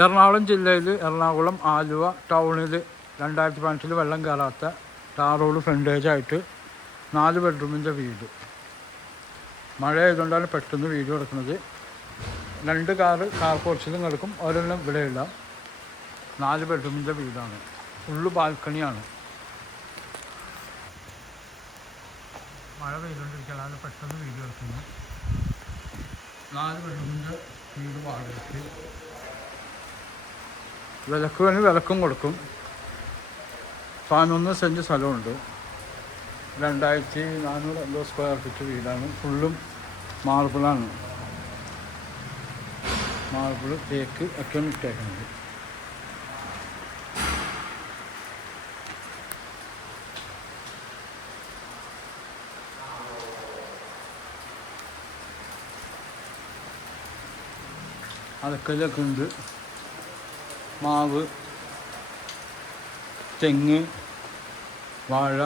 എറണാകുളം ജില്ലയിൽ എറണാകുളം ആലുവ ടൗണിൽ 2015 വെള്ളം കയറാത്ത ടാർ റോഡ് ഫ്രണ്ടേജായിട്ട് 4 ബെഡ്റൂമിൻ്റെ വീട്. മഴ ആയതുകൊണ്ടാണ് പെട്ടെന്ന് വീഡിയോ എടുക്കുന്നത്. 2 കാർ പോർച്ചിലും കിടക്കും, ഒരെണ്ണം ഇവിടെയില്ല. 4 ബെഡ്റൂമിൻ്റെ വീടാണ്, ഫുള്ള് ബാൽക്കണിയാണ്. മഴ പെയ്തുകൊണ്ടിരിക്കുകയാണ്, പെട്ടെന്ന് വീഡിയോ എടുക്കുന്നു. 4 ബെഡ്റൂമിൻ്റെ വീട് വാടകയ്ക്ക്. വിലക്ക് വേണമെങ്കിൽ വിലക്കും കൊടുക്കും. 11 സെൻറ്റ് സ്ഥലമുണ്ട്. 2400 സ്ക്വയർ ഫീറ്റ് വീടാണ്. ഫുള്ളും മാർബിളാണ്. മാർബിൾ തേക്ക് ഒക്കെയാണ് ഇട്ടേക്കുന്നത്. അലക്കലൊക്കെ ഉണ്ട്. മാവ്, തെങ്ങ്, വാഴ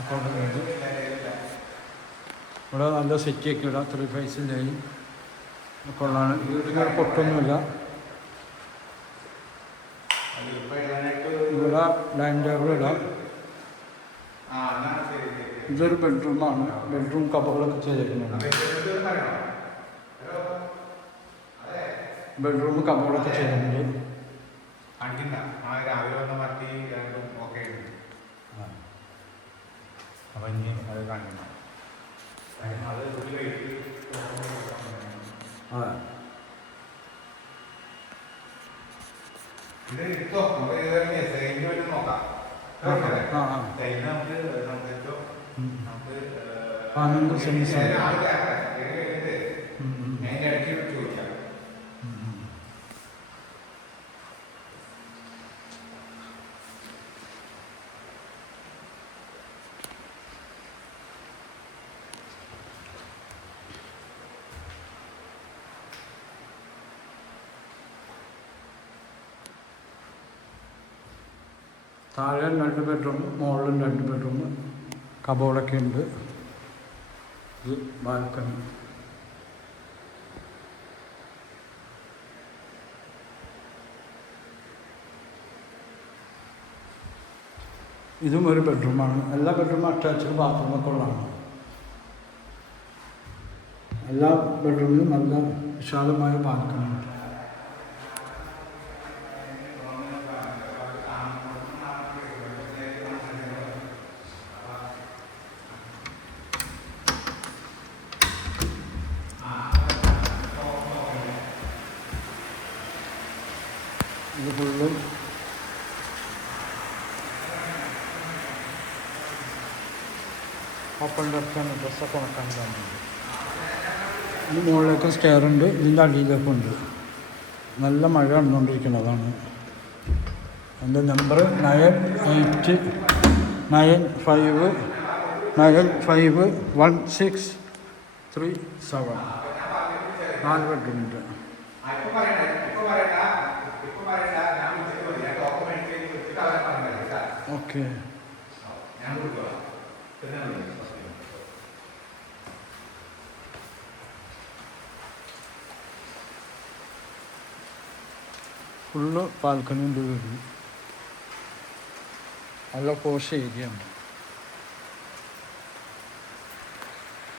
ഒക്കെ ഉണ്ട്. ഇവിടെ നല്ല സെറ്റിയൊക്കെ ഇടാം. 3 ഫേസ് ലൈൻ ഒക്കെ ഉള്ളതാണ്. വീടിങ്ങനെ പൊട്ടൊന്നുമില്ല. ഇവിടെ ഡൈനിങ് ടേബിൾ ഇടാം. ഇതൊരു ബെഡ്റൂമാണ്. ബെഡ്റൂം കബോർഡൊക്കെ ചെയ്തിരിക്കുന്നുണ്ട്. ബെഡ്റൂം കബോർഡൊക്കെ ചെയ്തിട്ടുണ്ട്. അപ്പം ഇനി അത് കാണിക്കണം. താഴെ 2 ബെഡ്റൂം, മുകളിലും 2 ബെഡ്റൂം, കബോർഡൊക്കെ ഉണ്ട്. ഇത് ബാൽക്കണി. ഇതും ഒരു ബെഡ്റൂമാണ്. എല്ലാ ബെഡ്റൂമും അറ്റാച്ച്ഡ് ബാത്റൂമൊക്കെ ഉള്ളതാണ്. എല്ലാ ബെഡ്റൂമിലും നല്ല വിശാലമായ ബാൽക്കണിയുണ്ട്. ഇത് ഫുള്ളും ഓപ്പൺ ഡെസ്ക്കാണ്. ഡ്രസ്സൊക്കെ ഉണക്കാൻ കാണുന്നുണ്ട്. ഇത് മുകളിലേക്ക് സ്റ്റെയറുണ്ട്, ഇതിൻ്റെ അടിയിലേക്കും ഉണ്ട്. നല്ല മഴ നടന്നുകൊണ്ടിരിക്കുന്നതാണ്. എൻ്റെ നമ്പർ 9895951637. 4 ബെഡ്റൂമിൻ്റെ. ഓക്കെ. ഫുള്ള് ബാൽക്കണി ഉണ്ട്. വീട് നല്ല പോഷ് ഏരിയ ഉണ്ട്.